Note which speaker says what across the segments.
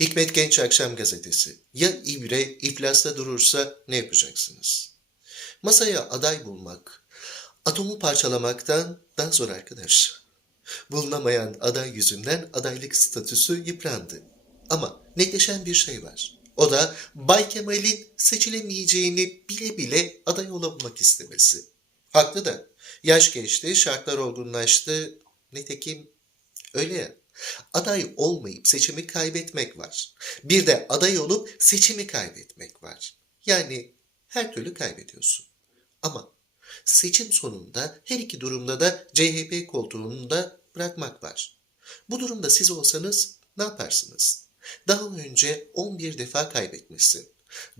Speaker 1: Hikmet Genç Akşam Gazetesi. Ya İbre iflasta durursa ne yapacaksınız? Masaya aday bulmak, atomu parçalamaktan daha zor arkadaş. Bulunamayan aday yüzünden adaylık statüsü yıprandı. Ama netleşen bir şey var. O da Bay Kemal'in seçilemeyeceğini bile bile aday olabilmek istemesi. Haklı da. Yaş geçti, şartlar olgunlaştı. Nitekim öyle ya. Aday olmayıp seçimi kaybetmek var. Bir de aday olup seçimi kaybetmek var. Yani her türlü kaybediyorsun. Ama seçim sonunda her iki durumda da CHP koltuğunu da bırakmak var. Bu durumda siz olsanız ne yaparsınız? Daha önce 11 defa kaybetmişsin.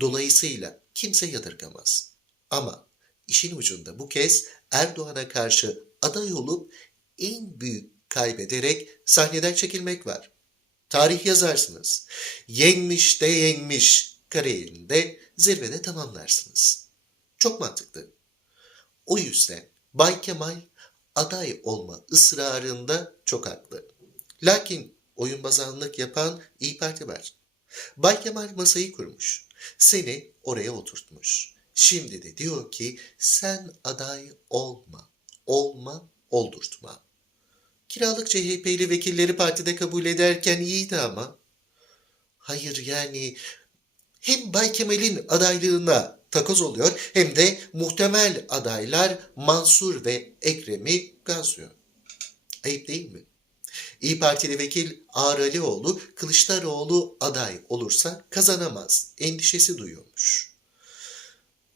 Speaker 1: Dolayısıyla kimse yadırgamaz. Ama işin ucunda bu kez Erdoğan'a karşı aday olup en büyük kaybederek sahneden çekilmek var. Tarih yazarsınız. Yenmiş de yenmiş kariyerini de zirvede tamamlarsınız. Çok mantıklı. O yüzden Bay Kemal aday olma ısrarında çok haklı. Lakin oyunbazanlık yapan İyi Parti var. Bay Kemal masayı kurmuş. Seni oraya oturtmuş. Şimdi de diyor ki sen aday olma. Olma, oldurtma. Kiralık CHP'li vekilleri partide kabul ederken iyiydi ama. Hayır yani hem Bay Kemal'in adaylığına takoz oluyor hem de muhtemel adaylar Mansur ve Ekrem'i gazlıyor. Ayıp değil mi? İyi Partili vekil Ağar Alioğlu Kılıçdaroğlu aday olursa kazanamaz endişesi duyuyormuş.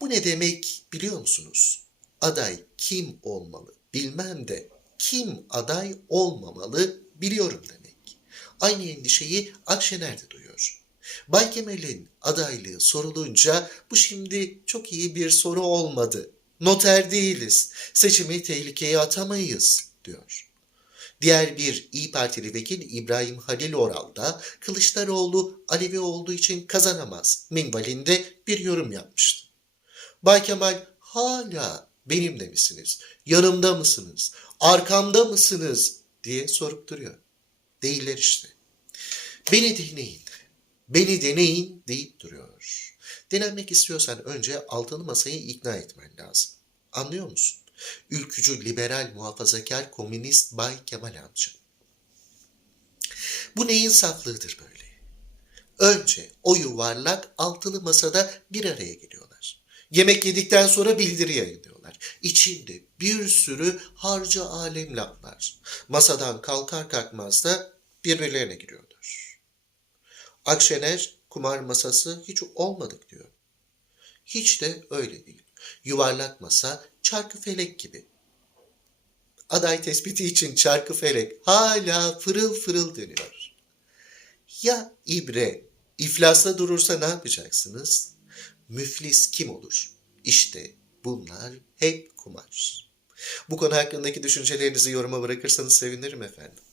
Speaker 1: Bu ne demek biliyor musunuz? Aday kim olmalı bilmem de kim aday olmamalı biliyorum demek. Aynı endişeyi Akşener de duyuyor. Bay Kemal'in adaylığı sorulunca bu şimdi çok iyi bir soru olmadı. Noter değiliz. Seçimi tehlikeye atamayız diyor. Diğer bir İyi Partili vekil İbrahim Halil Oral da Kılıçdaroğlu Alevi olduğu için kazanamaz minvalinde bir yorum yapmıştı. Bay Kemal hala benimle misiniz? Yanımda mısınız? Arkamda mısınız? diye sorup duruyor. Değiller işte. Beni deneyin. Beni deneyin deyip duruyor. Denenmek istiyorsan önce altılı masayı ikna etmen lazım. Anlıyor musun? Ülkücü, liberal, muhafazakar, komünist Bay Kemal amca. Bu neyin saflığıdır böyle? Önce o yuvarlak altılı masada bir araya geliyorlar. Yemek yedikten sonra bildiri yayınlıyorlar. İçinde bir sürü harca alem laflar. Masadan kalkar kalkmaz da birbirlerine giriyorlar. Akşener kumar masası hiç olmadık diyor. Hiç de öyle değil. Yuvarlak masa çarkı felek gibi. Aday tespiti için çarkı felek hala fırıl fırıl dönüyor. Ya İbre iflasla durursa ne yapacaksınız? Müflis kim olur? İşte bunlar hep kumar. Bu konu hakkındaki düşüncelerinizi yoruma bırakırsanız sevinirim efendim.